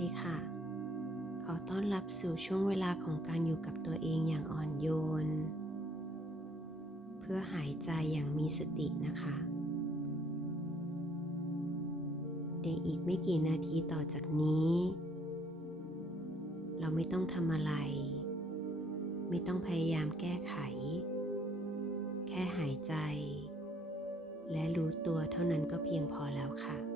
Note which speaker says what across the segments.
Speaker 1: ดีค่ะ ขอต้อนรับสู่ช่วงเวลาของการอยู่กับตัวเองอย่างอ่อนโยน เพื่อหายใจอย่างมีสตินะคะ ในอีกไม่กี่นาทีต่อจากนี้ เราไม่ต้องทำอะไร ไม่ต้องพยายามแก้ไข แค่หายใจ และรู้ตัวเท่านั้นก็เพียงพอแล้วค่ะ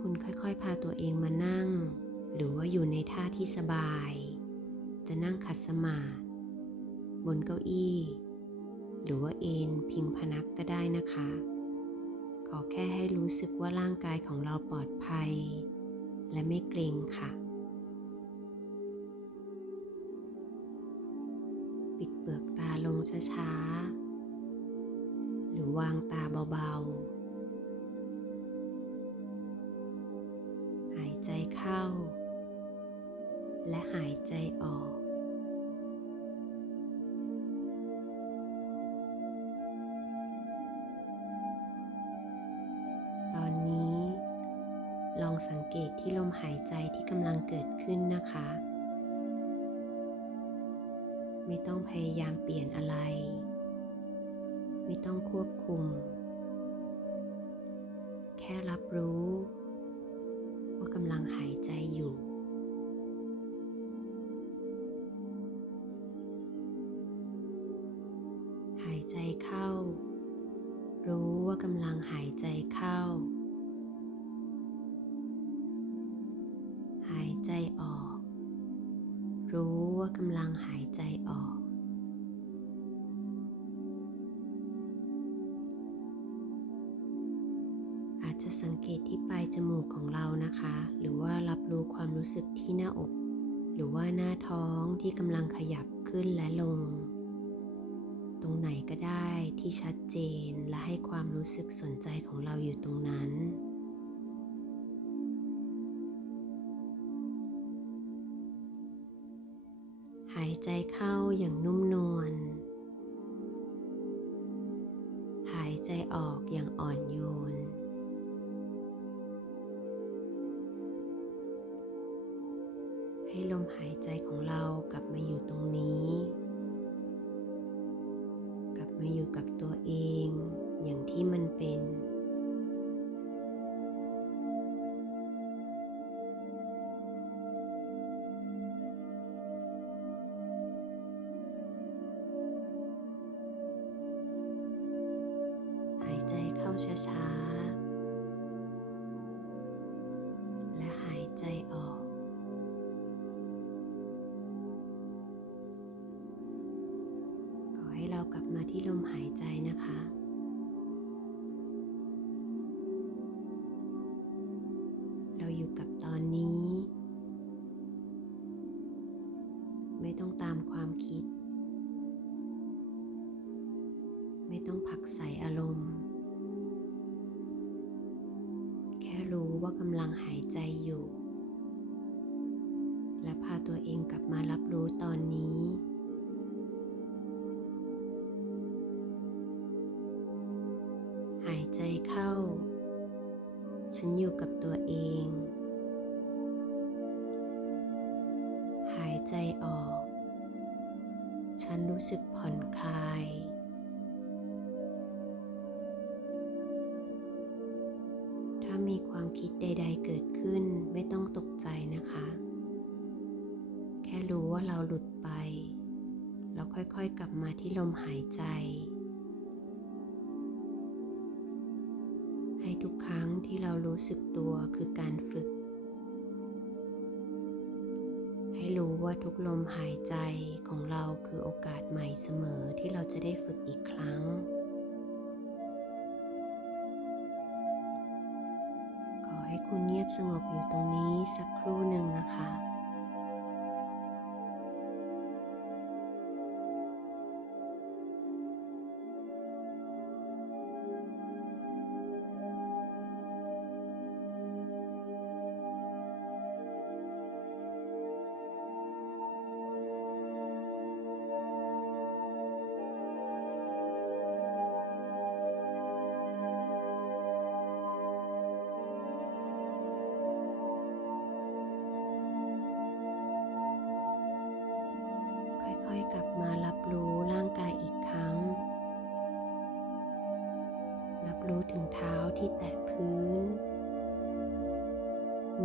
Speaker 1: คุณค่อยๆ พาตัวเองมานั่ง หรือว่าอยู่ในท่าที่สบาย จะนั่งขัดสมาธิบนเก้าอี้ หรือว่าเอนพิงพนักก็ได้นะคะ ขอแค่ให้รู้สึกว่าร่างกายของเราปลอดภัย และไม่เกรงค่ะ ปิดเปลือกตาลงช้าๆ หรือวางตาเบาๆ เข้า และหายใจออก ตอนนี้ ลองสังเกตที่ลมหายใจที่กำลังเกิดขึ้นนะคะ ไม่ต้องพยายามเปลี่ยนอะไร ไม่ต้องควบคุม แค่รับรู้ ว่ากำลังหายใจอยู่ หายใจเข้า รู้ว่ากำลังหายใจเข้า หายใจออก รู้ว่ากำลังหายใจออก จะสังเกตที่ปลายจมูกของเรานะคะ หรือว่ารับรู้ความรู้สึกที่หน้าอก หรือว่าหน้าท้องที่กำลังขยับขึ้นและลง ตรงไหนก็ได้ที่ชัดเจนและให้ความรู้สึกสนใจของเราอยู่ตรงนั้นหายใจเข้าอย่างนุ่มนวล หายใจออกอย่างอ่อนโยน ให้ลมหายใจของเรากลับมาอยู่ตรงนี้ กลับมาอยู่กับตัวเองอย่างที่มันเป็นหายใจเข้าช้าๆ ที่ลมหายใจนะคะ เราอยู่กับตอนนี้ ไม่ต้องตามความคิด ไม่ต้องผักใส่อารมณ์ แค่รู้ว่ากำลังหายใจอยู่ และพาตัวเองกลับมารับรู้ตอนนี้ายใจเข้า ฉันอยู่กับตัวเอง หายใจออก ฉันรู้สึกผ่อนคลาย ถ้ามีความคิดใด ๆ เกิดขึ้นไม่ต้องตกใจนะคะ แค่รู้ว่าเราหลุดไป แล้วค่อยๆกลับมาที่ลมหายใจ ทุกครั้งที่เรารู้สึกตัวคือการฝึก ให้รู้ว่าทุกลมหายใจของเราคือโอกาสใหม่เสมอที่เราจะได้ฝึกอีกครั้ง ขอให้คุณเงียบสงบอยู่ตรงนี้สักครู่หนึ่งนะคะ กลับมารับรู้ร่างกายอีกครั้ง รับรู้ถึงเท้าที่แตะพื้น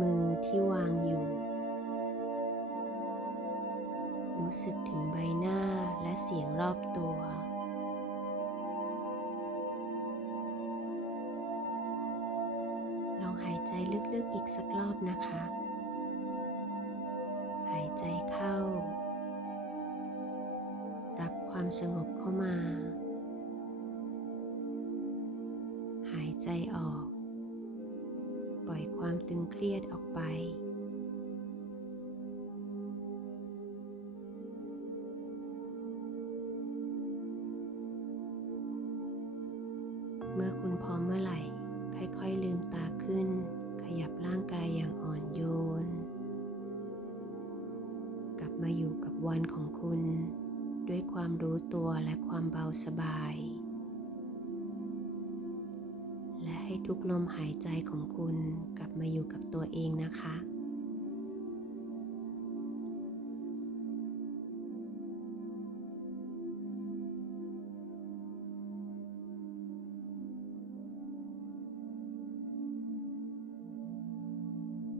Speaker 1: มือที่วางอยู่ รู้สึกถึงใบหน้าและเสียงรอบตัวลองหายใจลึกๆอีกสักรอบนะคะ หายใจเข้า ความสงบเข้ามา หายใจออก ปล่อยความตึงเครียดออกไป เมื่อคุณพร้อมเมื่อไหร่ ค่อยๆลืมตาขึ้น ขยับร่างกายอย่างอ่อนโยน กลับมาอยู่กับวันของคุณ ความรู้ตัวและความเบาสบาย และให้ทุกลมหายใจของคุณกลับมาอยู่กับตัวเองนะคะ